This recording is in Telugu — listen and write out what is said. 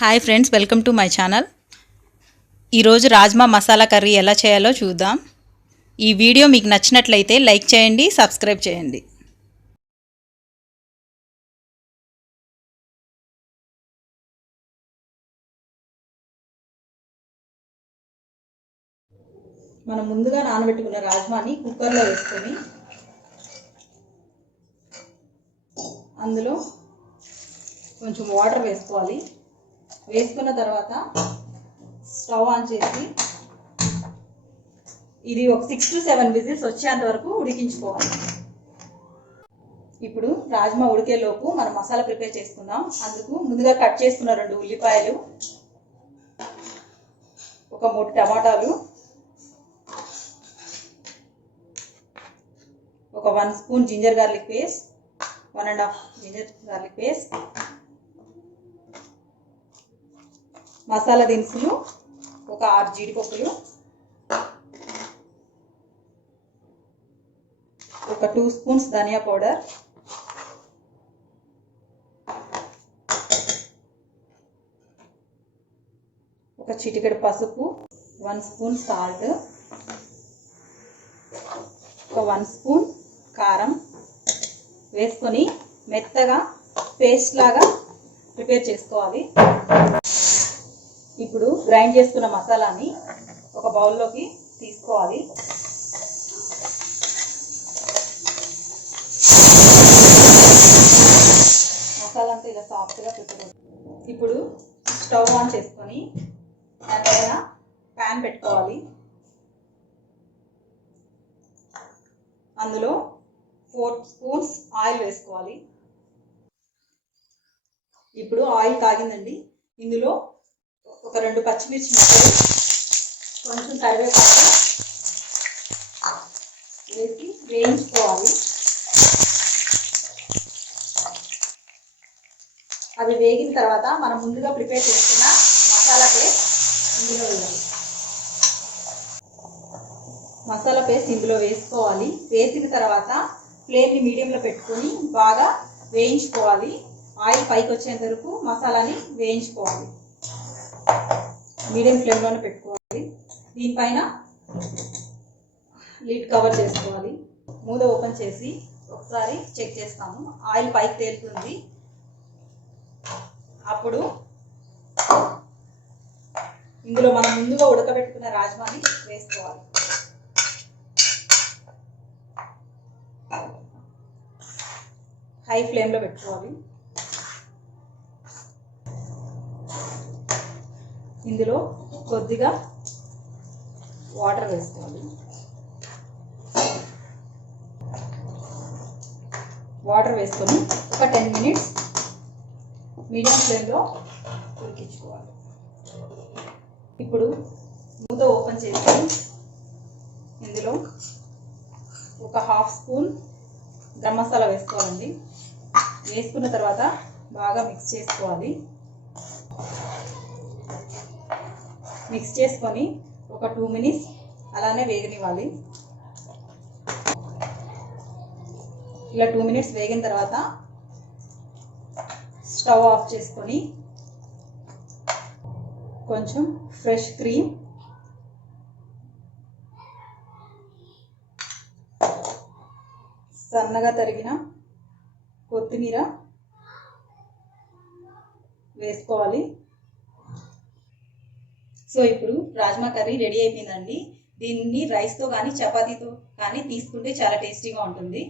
Hi friends, welcome to my channel. ఈరోజు రాజ్మా మసాలా కర్రీ ఎలా చేయాలో చూద్దాం. ఈ వీడియో మీకు నచ్చినట్లయితే లైక్ చేయండి, సబ్స్క్రైబ్ చేయండి. మనం ముందుగా నానబెట్టుకున్న రాజ్మాని కుక్కర్లో వేసుకొని అందులో కొంచెం వాటర్ వేసుకోవాలి. వేసుకున్న తర్వాత స్టవ్ ఆన్ చేసి ఇది ఒక 6 to 7 విజిల్స్ వచ్చేంత వరకు ఉడికించుకోవాలి. ఇప్పుడు రాజ్మా ఉడికేలోపు మనం మసాలా ప్రిపేర్ చేసుకుందాం. అందుకు ముందుగా కట్ చేసుకున్న 2 ఉల్లిపాయలు, ఒక 3 టమాటాలు, ఒక 1 spoon ginger garlic paste, 1.5 ginger garlic paste, masala దినుసులు ఒక 6 జీడిపప్పులు, ఒక 2 స్పూన్స్ ధనియా పౌడర్, ఒక చిటికెడు పసుపు, 1 స్పూన్ సాల్ట్, ఒక 1 స్పూన్ కారం వేసుకొని మెత్తగా పేస్ట్ లాగా ప్రిపేర్ చేసుకోవాలి. ఇప్పుడు గ్రైండ్ చేసుకున్న మసాలాని ఒక బౌల్లోకి తీసుకోవాలి. మసాలా అంతా ఇలా సాఫ్ట్గా ప్రిపేర్ అవుతుంది. ఇప్పుడు స్టవ్ ఆన్ చేసుకొని దానిపైన ప్యాన్ పెట్టుకోవాలి. అందులో 4 స్పూన్స్ ఆయిల్ వేసుకోవాలి. ఇప్పుడు ఆయిల్ కాగిందండి. ఇందులో ఒక 2 పచ్చిమిర్చి ముక్కలు, కొంచెం కరివేపాకు వేసి వేయించుకోవాలి. అవి వేగిన తర్వాత మనం ముందుగా ప్రిపేర్ చేసుకున్న మసాలా పేస్ట్ ఇందులో వేయాలి. మసాలా పేస్ట్ ఇందులో వేసుకోవాలి. వేసిన తర్వాత ఫ్లేమ్ని మీడియంలో పెట్టుకొని బాగా వేయించుకోవాలి. ఆయిల్ పైకి వచ్చేంత వరకు మసాలాని వేయించుకోవాలి. మీడియం ఫ్లేమ్లోనే పెట్టుకోవాలి. దీనిపైన లిడ్ కవర్ చేసుకోవాలి. మూత ఓపెన్ చేసి ఒకసారి చెక్ చేస్తాము. ఆయిల్ పైకి తేలుతుంది. అప్పుడు ఇందులో మనం ముందుగా ఉడకబెట్టుకున్న రాజ్మాని వేసుకోవాలి. హై ఫ్లేమ్లో పెట్టుకోవాలి. ఇందులో కొద్దిగా వాటర్ వేసుకోవాలి. వాటర్ వేసుకొని ఒక 10 మినిట్స్ మీడియం ఫ్లేమ్లో ఉడికించుకోవాలి. ఇప్పుడు మూత ఓపెన్ చేసి ఇందులో ఒక 1/2 స్పూన్ గరం మసాలా వేసుకోవాలండి. వేసుకున్న తర్వాత బాగా మిక్స్ చేసుకోవాలి. మిక్స్ చేసుకొని ఒక 2 మినిట్స్ అలానే వేగనివ్వాలి. ఇలా 2 మినిట్స్ వేగిన తర్వాత స్టవ్ ఆఫ్ చేసుకొని కొంచెం ఫ్రెష్ క్రీమ్, సన్నగా తరిగిన కొత్తిమీర వేసుకోవాలి. సో ఇప్పుడు రాజ్మా కర్రీ రెడీ అయిపోయిందండి. దీన్ని రైస్తో కానీ చపాతీతో కానీ తీసుకుంటే చాలా టేస్టీగా ఉంటుంది.